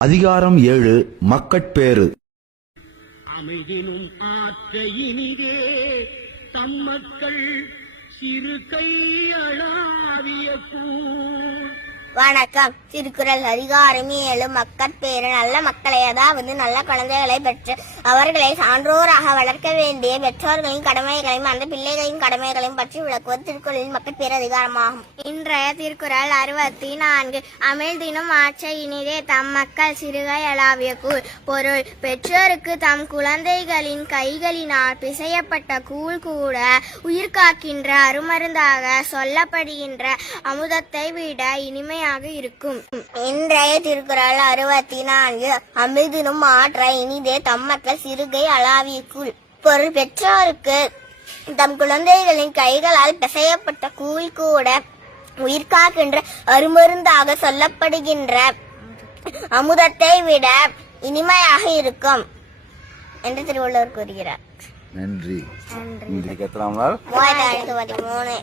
அதிகாரம் 7 மக்கட்பேறு. அமைதினும் ஆற்ற இனிதே தம்மக்கள் சிறு கையளாவிய கூழ். வணக்கம். திருக்குறள் அதிகாரம் 7 மக்கட்பேறு. நல்ல மக்களை, அதாவது நல்ல குழந்தைகளை பெற்று அவர்களை சான்றோராக வளர்க்க வேண்டிய பெற்றோர்களின் கடமைகளையும் அந்த பிள்ளைகளின் கடமைகளையும் பற்றி விளக்குவது திருக்குறளின் மக்கட்பேறு அதிகாரமாகும். இன்றைய திருக்குறள் 64. அமிழ்தினும் ஆற்ற இனிதே தம் மக்கள் சிறுகை அளாவிய கூழ். பொருள்: பெற்றோருக்கு தம் குழந்தைகளின் கைகளினால் பிசையப்பட்ட கூழ் கூட உயிர் காக்கின்ற அருமருந்தாக சொல்லப்படுகின்ற அமுதத்தை விட இனிமையாக இருக்கும். இன்றைய திருக்குறள் 64. அமிழ்தினும் ஆற்ற இனிதே தம் மக்கள் சிறுகை அளாவிய கூழ். பொருள்: பெற்றோருக்கு தம் குழந்தைகளின் கைகளால் பிசையப்பட்ட கூழ் கூட உயிர்காக்கின்ற அருமருந்தாக சொல்லப்படுகின்ற அமுதத்தை விட இனிமையாக இருக்கும் என்று திருவள்ளுவர் கூறுகிறார். நன்றி. நன்றி. 3513